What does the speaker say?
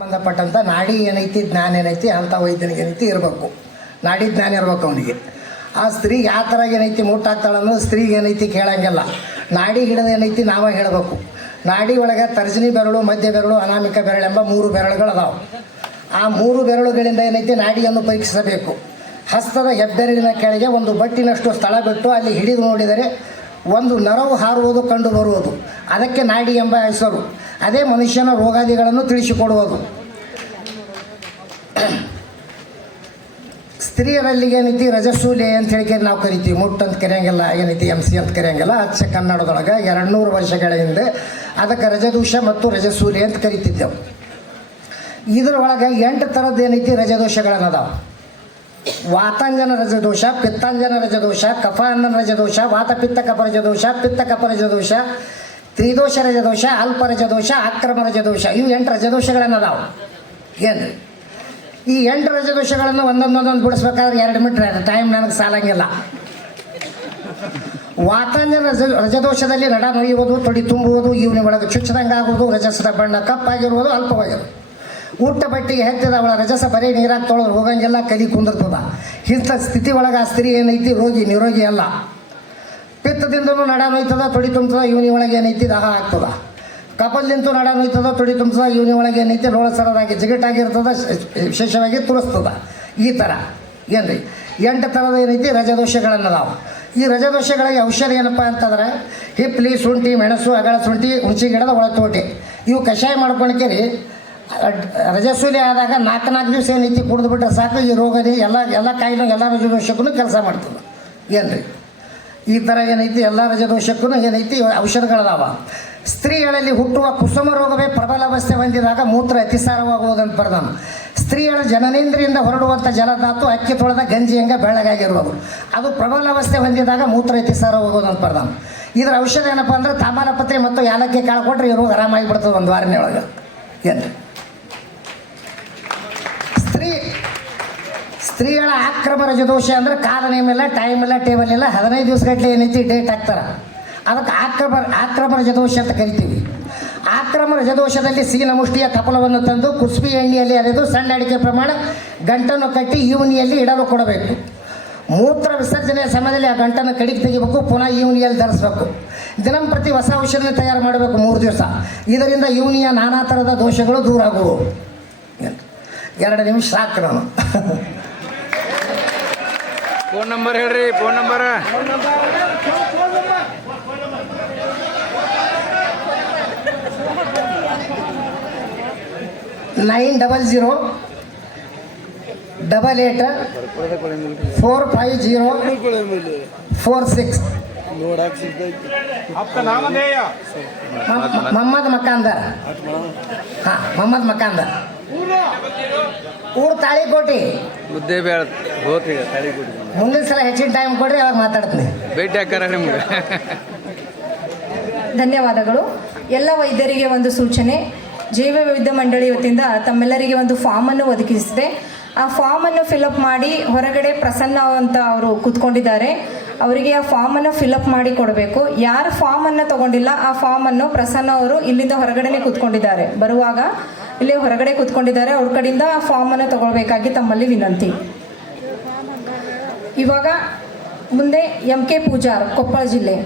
ಸಂಬಂಧಪಟ್ಟಂಥ ನಾಡಿ ಏನೈತಿ ಜ್ಞಾನ ಏನೈತಿ ಅಂಥ ವೈದ್ಯನಿಗೆ ಏನೈತಿ ಇರಬೇಕು. ನಾಡಿ ಜ್ಞಾನ ಇರ್ಬೇಕು ಅವನಿಗೆ. ಆ ಸ್ತ್ರೀ ಯಾವ ಥರ ಏನೈತಿ ಮುಟ್ಟಾಗ್ತಾಳೆ ಅನ್ನೋದು ಸ್ತ್ರೀಗೆ ಏನೈತಿ ಕೇಳಂಗಿಲ್ಲ. ನಾಡಿ ಹಿಡಿದು ಏನೈತಿ ನಾವೇ ಹೇಳಬೇಕು. ನಾಡಿ ಒಳಗೆ ತರ್ಜನಿ ಬೆರಳು, ಮಧ್ಯ ಬೆರಳು, ಅನಾಮಿಕ ಬೆರಳೆಂಬ 3 ಬೆರಳುಗಳು ಅದಾವೆ. ಆ 3 ಬೆರಳುಗಳಿಂದ ಏನೈತಿ ನಾಡಿಯನ್ನು ಪರೀಕ್ಷಿಸಬೇಕು. ಹಸ್ತದ ಹೆಬ್ಬೆರಳಿನ ಕೆಳಗೆ ಒಂದು ಬಟ್ಟಿನಷ್ಟು ಸ್ಥಳ ಬಿಟ್ಟು ಅಲ್ಲಿ ಹಿಡಿದು ನೋಡಿದರೆ ಒಂದು ನರವು ಹಾರುವುದು ಕಂಡು ಬರುವುದು. ಅದಕ್ಕೆ ನಾಡಿ ಎಂಬ ಹೆಸರು. ಅದೇ ಮನುಷ್ಯನ ರೋಗಾದಿಗಳನ್ನು ತಿಳಿಸಿಕೊಡುವುದು. ಸ್ತ್ರೀಯರಲ್ಲಿ ಏನೈತಿ ರಜಸ್ಸೂಲೆ ಅಂತ ಹೇಳಿ ನಾವು ಕರಿತೀವಿ. ಮುಟ್ಟು ಅಂತ ಕರೆಯಂಗಿಲ್ಲ, ಏನೈತಿ MC ಅಂತ ಕರೆಯಂಗಿಲ್ಲ. ಅಚ್ಚ ಕನ್ನಡದೊಳಗೆ 200 ವರ್ಷಗಳ ಹಿಂದೆ ಅದಕ್ಕೆ ರಜದೋಷ ಮತ್ತು ರಜಸ್ಸೂಲೆ ಅಂತ ಕರಿತಿದ್ದೆವು. ಇದರೊಳಗೆ 8 ಥರದ್ದು ಏನೈತಿ ರಜದೋಷಗಳನ್ನದಾವೆ. ವಾತಾಂಜನ ರಜದೋಷ, ಪಿತ್ತಾಂಜನ ರಜದೋಷ, ಕಫಾಂಜನ ರಜದೋಷ, ವಾತಪಿತ್ತ ಕಫ ರಜದೋಷ, ಪಿತ್ತ ಕಫ ರಜದೋಷ, ತ್ರಿದೋಷ ರಜದೋಷ, ಅಲ್ಪ ರಜದೋಷ, ಅಕ್ರಮ ರಜದೋಷ. ಇವು 8 ರಜದೋಷಗಳನ್ನದಾವೆ. ಏನ್ರಿ ಈ 8 ರಜದೋಷಗಳನ್ನು ಒಂದೊಂದೊಂದೊಂದು ಬಿಡಿಸ್ಬೇಕಾದ್ರೆ 2 ಮಿನಿಟ್ ಟೈಮ್ ನನಗೆ ಸಾಲಂಗಿಲ್ಲ. ವಾತಾಂಜನ ರಜದೋಷದಲ್ಲಿ ನಡ ನೋಯುವುದು, ತೊಡಿ ತುಂಬುವುದು, ಇವನಿ ಒಳಗೆ ಚುಚ್ಚದಂಗೆ ಆಗುವುದು, ರಜಸದ ಬಣ್ಣ ಕಪ್ಪಾಗಿರುವುದು, ಅಲ್ಪವಾಗಿರುವುದು. ಊಟ ಬಟ್ಟಿಗೆ ಹೆತ್ತಿದ ಅವಳ ರಜಸ ಬರೀ ನೀರಾಗಿ ತೊಳೆದು ಹೋಗಂಗಿಲ್ಲ, ಕಲಿ ಕುಂದಿರ್ತದ. ಇಂಥ ಸ್ಥಿತಿ ಒಳಗೆ ಆ ಸ್ತ್ರೀ ಏನೈತಿ ನಿರೋಗಿ ಅಲ್ಲ. ಪಿತ್ತದಿಂದನೂ ನಡ ನೋಯ್ತದ, ತೊಡಿ ತುಂಬ್ತದ, ಇವನಿ ಒಳಗೆ ಏನೈತಿ ದಾಹ ಆಗ್ತದ. ಕಪಲ್ದಿಂತೂ ನಡ ನೋಯ್ತದ, ತೊಡಿ ತುಂಬ್ತದ, ಇವನಿ ಒಳಗೆ ಏನೈತಿ ರೋಳಸರದಾಗಿ ಜಿಗಟಾಗಿರ್ತದ, ವಿಶೇಷವಾಗಿ ತುರಿಸ್ತದ. ಈ ಥರ ಏನ್ರಿ 8 ಥರದ ಏನೈತಿ ರಜದೋಷಗಳನ್ನದಾವು. ಈ ರಜದೋಷಗಳಿಗೆ ಔಷಧ ಏನಪ್ಪ ಅಂತಂದ್ರೆ ಹಿಪ್ಲಿ, ಶುಂಠಿ, ಮೆಣಸು, ಅಗಳ ಶುಂಠಿ, ಹುಣಸಿ ಗಿಡದ ಒಳತೋಟಿ ಇವು ಕಷಾಯ ಮಾಡ್ಕೊಳಕೇರಿ ರಜಸ್ಸೂಲಿ ಆದಾಗ 4 ದಿವಸ ಏನೈತಿ ಕುಡಿದು ಬಿಟ್ಟರೆ ಸಾಕು. ಈ ರೋಗನೇ ಎಲ್ಲ ಕಾಯಿಲೆ ಎಲ್ಲ ರಜದೋಷಕ್ಕೂ ಕೆಲಸ ಮಾಡ್ತದೆ. ಏನ್ರಿ ಈ ಥರ ಏನೈತಿ ಎಲ್ಲ ರಜದೋಷಕ್ಕೂ ಏನೈತಿ ಔಷಧಗಳದಾವ. ಸ್ತ್ರೀಗಳಲ್ಲಿ ಹುಟ್ಟುವ ಕುಸುಮ ರೋಗವೇ ಪ್ರಬಲ ಅವಸ್ಥೆ ಹೊಂದಿದಾಗ ಮೂತ್ರ ಅತಿಸಾರವಾಗುವುದಂತ ಬರ್ದಾನ. ಸ್ತ್ರೀಯರ ಜನನೇಂದ್ರಿಯಿಂದ ಹೊರಡುವಂಥ ಜಲಧಾತು ಅಕ್ಕಿ ತೊಳೆದ ಗಂಜಿ ಹಂಗೆ ಬೆಳ್ಳಗಾಗಿರುವುದು. ಅದು ಪ್ರಬಲ ಅವಸ್ಥೆ ಹೊಂದಿದಾಗ ಮೂತ್ರ ಅತಿಸಾರವಾಗುವುದಂತ ಬರ್ದಾನ. ಇದರ ಔಷಧ ಏನಪ್ಪ ಅಂದ್ರೆ ತಾಮ್ರಪತ್ರೆ ಮತ್ತು ಯಾಲಕ್ಕಿ ಕಾಳು ಕೊಟ್ಟರೆ ಈ ರೋಗ ಆರಾಮಾಗಿ ಬಿಡ್ತದೆ 1 ವಾರನೇ ಒಳಗೆ. ಏನ್ರಿ ಸ್ತ್ರೀಗಳ ಆಕ್ರಮ ರಜದೋಷ ಅಂದರೆ ಕಾಲ ನೇಮ್ ಇಲ್ಲ, ಟೈಮ್ ಇಲ್ಲ, ಟೇಬಲ್ ಇಲ್ಲ, 15 ದಿವಸಗಟ್ಟಲೆ ಏನೈತಿ ಡೇಟ್ ಹಾಕ್ತಾರೆ. ಅದಕ್ಕೆ ಆಕ್ರಮ ರಜದೋಷ ಅಂತ ಕರಿತೀವಿ. ಆಕ್ರಮ ರಜದೋಷದಲ್ಲಿ ಸಿಗಿನ ಮುಷ್ಟಿಯ ಕಪಲವನ್ನು ತಂದು ಕುಸ್ಬಿ ಎಣ್ಣೆಯಲ್ಲಿ ಅರೆದು ಸಣ್ಣ ಅಡಿಕೆ ಪ್ರಮಾಣ ಗಂಟನ್ನು ಕಟ್ಟಿ ಈವನಿಯಲ್ಲಿ ಇಡಲು ಕೊಡಬೇಕು. ಮೂತ್ರ ವಿಸರ್ಜನೆಯ ಸಮಯದಲ್ಲಿ ಆ ಗಂಟನ್ನು ಕಡಿಗೆ ತೆಗಿಬೇಕು, ಪುನಃ ಈವನಿಯಲ್ಲಿ ಧರಿಸಬೇಕು. ದಿನಂಪ್ರತಿ ಹೊಸ ಔಷಧ ತಯಾರು ಮಾಡಬೇಕು 3 ದಿವಸ. ಇದರಿಂದ ಈವನಿಯ ನಾನಾ ಥರದ ದೋಷಗಳು ದೂರ ಆಗುವು. 2 ನಿಮಿಷ ಸಾಕು. ನಾನು ಫೋನ್ ನಂಬರ್ ಹೇಳ್ರಿ. Phone number 9088450446. ಮೊಹಮ್ಮದ್ ಮಕಾಂದರ್. ಹಾಂ, ಮೊಹಮ್ಮದ್ ಮಕಾಂದರ್. ಊರು ತಾಳಿಕೋಟಿ. ಮುದ್ದೆ ಬೇಡ ಮುಂದಿನ ಸಲ ಹೆಚ್ಚಿನ ಟೈಮ್ ಕೊಡ್ರಿ, ಅವಾಗ ಮಾತಾಡ್ತೀನಿ. ಭೇಟಿ ಹಾಕಾರ ನಿಮ್ಗೆ. ಧನ್ಯವಾದಗಳು. ಎಲ್ಲ ವೈದ್ಯರಿಗೆ ಒಂದು ಸೂಚನೆ. ಜೀವ ವೈದ್ಯ ಮಂಡಳಿ ವತಿಯಿಂದ ತಮ್ಮೆಲ್ಲರಿಗೆ ಒಂದು ಫಾರ್ಮನ್ನು ಒದಗಿಸಿದೆ. ಆ ಫಾರ್ಮನ್ನು ಫಿಲಪ್ ಮಾಡಿ ಹೊರಗಡೆ ಪ್ರಸನ್ನ ಅಂತ ಅವರು ಕೂತ್ಕೊಂಡಿದ್ದಾರೆ. ಅವರಿಗೆ ಆ ಫಾರ್ಮನ್ನು ಫಿಲಪ್ ಮಾಡಿ ಕೊಡಬೇಕು. ಯಾರು ಫಾರ್ಮನ್ನು ತಗೊಂಡಿಲ್ಲ ಆ ಫಾರ್ಮನ್ನು ಪ್ರಸನ್ನ ಅವರು ಇಲ್ಲಿಂದ ಹೊರಗಡೆನೇ ಕೂತ್ಕೊಂಡಿದ್ದಾರೆ. ಬರುವಾಗ ಇಲ್ಲಿ ಹೊರಗಡೆ ಕೂತ್ಕೊಂಡಿದ್ದಾರೆ. ಅವ್ರ ಕಡೆಯಿಂದ ಆ ಫಾರ್ಮನ್ನು ತಗೊಳ್ಬೇಕಾಗಿ ತಮ್ಮಲ್ಲಿ ವಿನಂತಿ. ಇವಾಗ ಮುಂದೆ MK ಪೂಜಾರ್, ಕೊಪ್ಪಳ ಜಿಲ್ಲೆ.